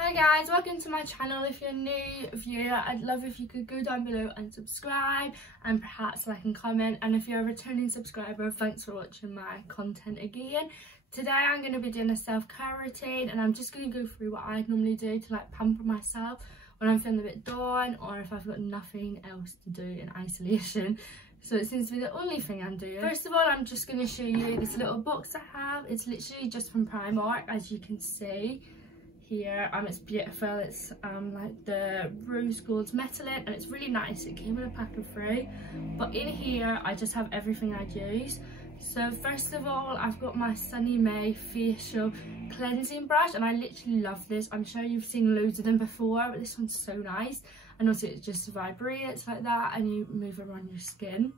Hi guys, welcome to my channel. If you're a new viewer, I'd love if you could go down below and subscribe and perhaps like and comment. And if you're a returning subscriber, thanks for watching my content again. Today I'm going to be doing a self-care routine and I'm just going to go through what I normally do to like pamper myself when I'm feeling a bit down or if I've got nothing else to do in isolation. So it seems to be the only thing I'm doing. First of all, I'm just going to show you this little box I have. It's literally just from Primark, as you can see here. It's beautiful. It's like the rose gold metallic and it's really nice. It came in a pack of 3, but in here I just have everything I'd use. So first of all, I've got my Sunny May facial cleansing brush and I literally love this. I'm sure you've seen loads of them before, but this one's so nice. And also it just vibrates like that and you move it around your skin.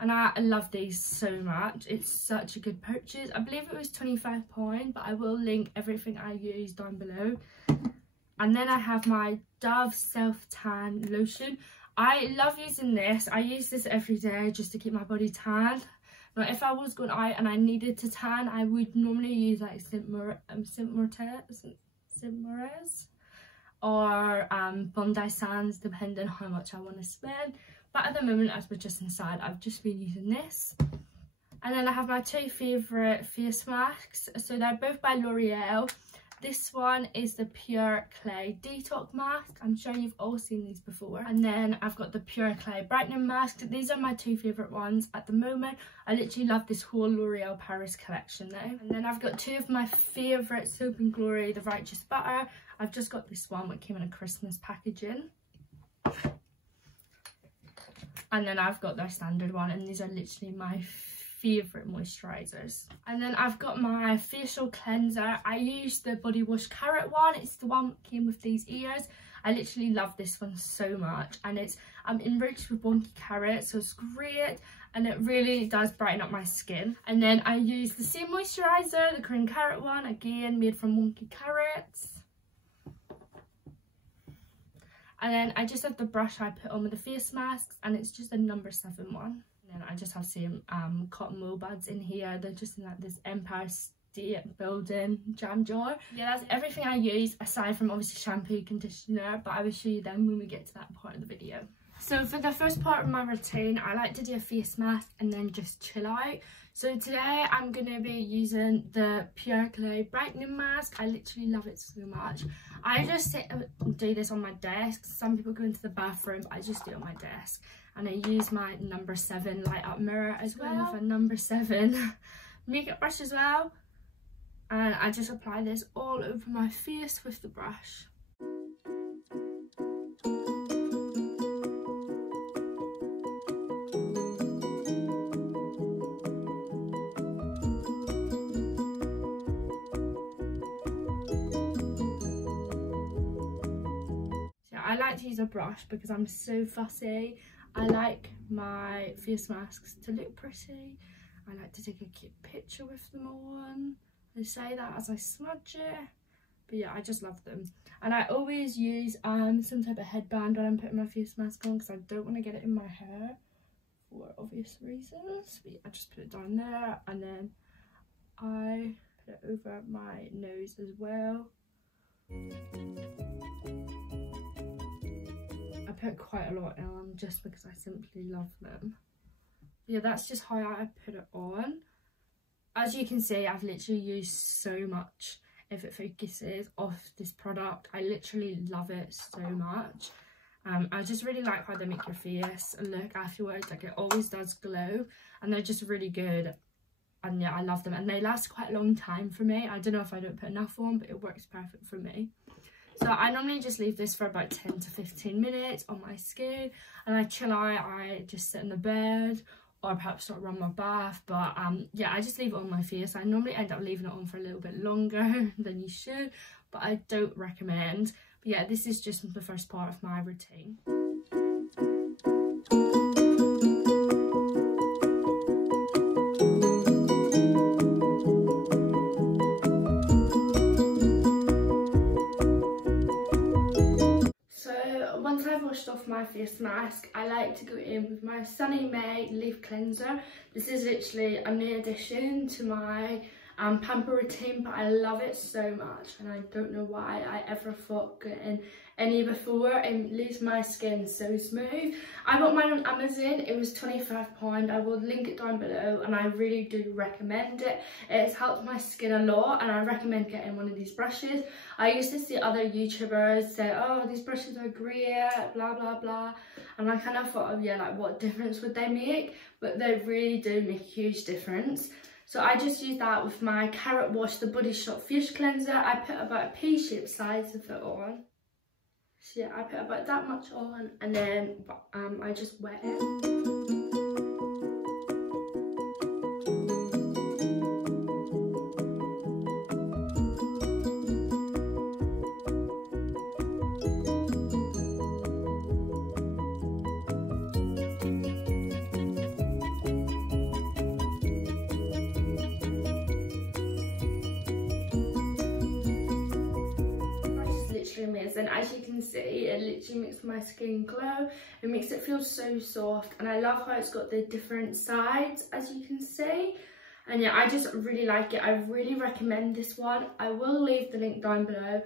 And I love these so much. It's such a good purchase. I believe it was £25, but I will link everything I use down below. And then I have my Dove Self Tan Lotion. I love using this. I use this every day just to keep my body tanned. Now, if I was going out and I needed to tan, I would normally use like Saint Morez or Bondi Sands, depending on how much I want to spend. But at the moment, as we're just inside, I've just been using this. And then I have my 2 favourite face masks. So they're both by L'Oreal. This one is the Pure Clay Detox Mask. I'm sure you've all seen these before. And then I've got the Pure Clay Brightening Mask. These are my 2 favourite ones at the moment. I literally love this whole L'Oreal Paris collection though. And then I've got 2 of my favourite Soap and Glory, the Righteous Butter. I've just got this one which came in a Christmas packaging. And then I've got their standard one, and these are literally my favourite moisturisers. And then I've got my facial cleanser. I use the Body Wash Carrot one. It's the one that came with these ears. I literally love this one so much, and it's enriched with wonky carrot, so it's great and it really does brighten up my skin. And then I use the same moisturiser, the Korean carrot one, again made from wonky carrots. And then I just have the brush I put on with the face masks, and it's just a number 7 one. And then I just have some cotton wool buds in here. They're just in like this Empire State Building jam jar. Yeah, that's everything I use aside from obviously shampoo, conditioner, but I will show you them when we get to that part of the video. So for the first part of my routine, I like to do a face mask and then just chill out. So today I'm going to be using the Pure Clay Brightening Mask. I literally love it so much. I just sit and do this on my desk. Some people go into the bathroom, but I just do it on my desk. And I use my number 7 light up mirror as well. With a number 7 makeup brush as well. And I just apply this all over my face with the brush. I like to use a brush because I'm so fussy. I like my face masks to look pretty. I like to take a cute picture with them on. I say that as I smudge it. But yeah, I just love them. And I always use some type of headband when I'm putting my face mask on because I don't want to get it in my hair for obvious reasons. But yeah, I just put it down there and then I put it over my nose as well. I put quite a lot on just because I simply love them. Yeah, that's just how I put it on. As you can see, I've literally used so much If It Focuses off this product. I literally love it so much. I just really like how they make your face look afterwards. Like, it always does glow and they're just really good. And yeah, I love them and they last quite a long time for me. I don't know if I don't put enough on, but it works perfect for me. So I normally just leave this for about 10 to 15 minutes on my skin and I chill out. I just sit in the bed or perhaps start run my bath, but yeah, I just leave it on my face. I normally end up leaving it on for a little bit longer than you should, but I don't recommend. But yeah, this is just the first part of my routine. Once I've washed off my face mask, I like to go in with my Sunny May Leaf Cleanser. This is literally a new addition to my Pamper routine, but I love it so much, and I don't know why I ever thought getting any before. It leaves my skin so smooth. I bought mine on Amazon. It was £25. I will link it down below, and I really do recommend it. It's helped my skin a lot, and I recommend getting one of these brushes. I used to see other YouTubers say, oh, these brushes are great, blah blah blah, and I kind of thought, oh yeah, like what difference would they make? But they really do make a huge difference. So I just use that with my Carrot Wash, the Body Shop Face Cleanser. I put about a pea-shaped size of it on. So yeah, I put about that much on, and then I just wet it. Amazing. As you can see, it literally makes my skin glow. It makes it feel so soft, and I love how it's got the different sides, as you can see. And yeah, I just really like it. I really recommend this one. I will leave the link down below.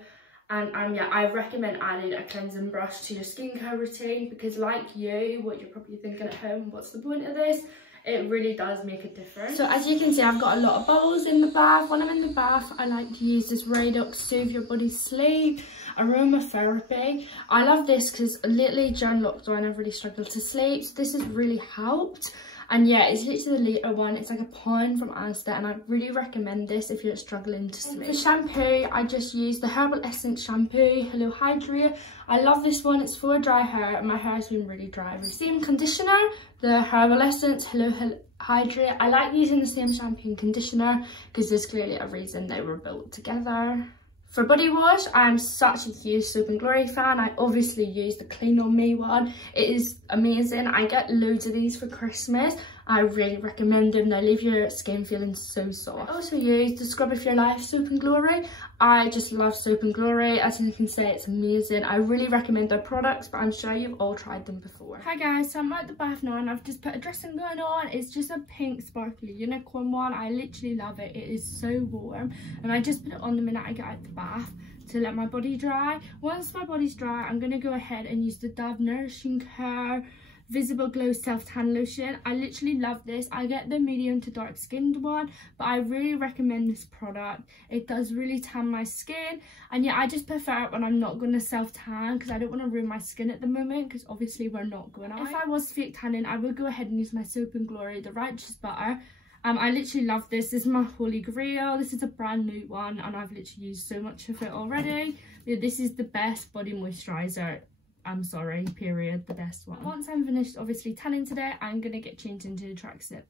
And yeah, I recommend adding a cleansing brush to your skincare routine, because like you, what you're probably thinking at home, what's the point of this? It really does make a difference. So as you can see, I've got a lot of bubbles in the bath. When I'm in the bath, I like to use this Radox Soothe Your Body Sleep aromatherapy. I love this because lately during lockdown I've really struggled to sleep, so this has really helped. And yeah, it's literally the litre one. It's like £1 from Asda, and I really recommend this if you're struggling to sleep. For shampoo, I just use the Herbal Essence shampoo, Hello Hydrate. I love this one. It's for dry hair, and my hair has been really dry. Same conditioner, the Herbal Essence Hello Hydrate. I like using the same shampoo and conditioner because there's clearly a reason they were built together. For body wash, I'm such a huge Soap and Glory fan. I obviously use the Clean On Me one. It is amazing. I get loads of these for Christmas. I really recommend them. They leave your skin feeling so soft. I also use the Scrub of Your Life Soap and Glory. I just love Soap and Glory. As you can see, it's amazing. I really recommend their products, but I'm sure you've all tried them before. Hi guys, so I'm at the bath now, and I've just put a dressing gown on. It's just a pink sparkly unicorn one. I literally love it. It is so warm, and I just put it on the minute I get out of the bath to let my body dry. Once my body's dry, I'm going to go ahead and use the Dove Nourishing Care Visible Glow Self Tan Lotion. I literally love this. I get the medium to dark skinned one, but I really recommend this product. It does really tan my skin, and yeah, I just prefer it when I'm not going to self tan because I don't want to ruin my skin at the moment, because obviously we're not going out. If I was fake tanning, I would go ahead and use my Soap and Glory, the Righteous Butter. I literally love this. This is my holy grail. This is a brand new one, and I've literally used so much of it already. Yeah, this is the best body moisturizer. I'm sorry, period, the best one. Once I'm finished obviously tanning today, I'm gonna get changed into the tracksuit.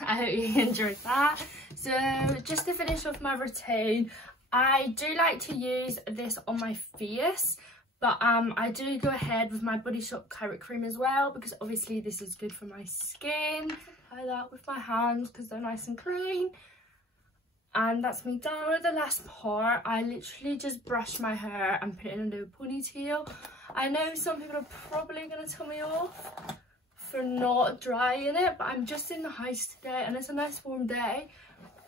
I hope you enjoyed that. So just to finish off my routine, I do like to use this on my face, but I do go ahead with my Body Shop Carrot Cream as well, because obviously this is good for my skin. Apply that with my hands because they're nice and clean. And that's me done. For the last part, I literally just brush my hair and put it in a little ponytail. I know some people are probably going to tell me off for not drying it, but I'm just in the house today and it's a nice warm day.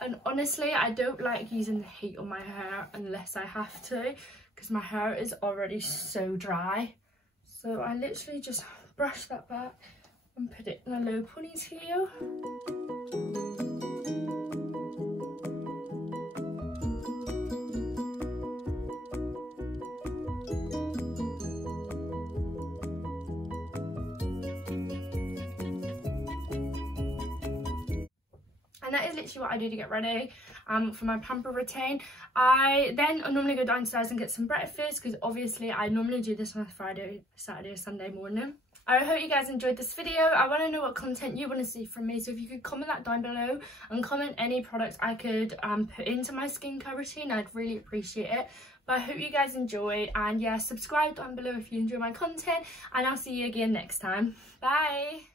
And honestly, I don't like using the heat on my hair unless I have to, because my hair is already so dry. So I literally just brush that back and put it in a low ponytail. And that is literally what I do to get ready for my Pamper routine. I normally go downstairs and get some breakfast, because obviously I normally do this on a Friday, Saturday or Sunday morning. I hope you guys enjoyed this video. I want to know what content you want to see from me, so if you could comment that down below and comment any products I could put into my skincare routine, I'd really appreciate it. But I hope you guys enjoyed, and yeah, subscribe down below if you enjoy my content, and I'll see you again next time. Bye!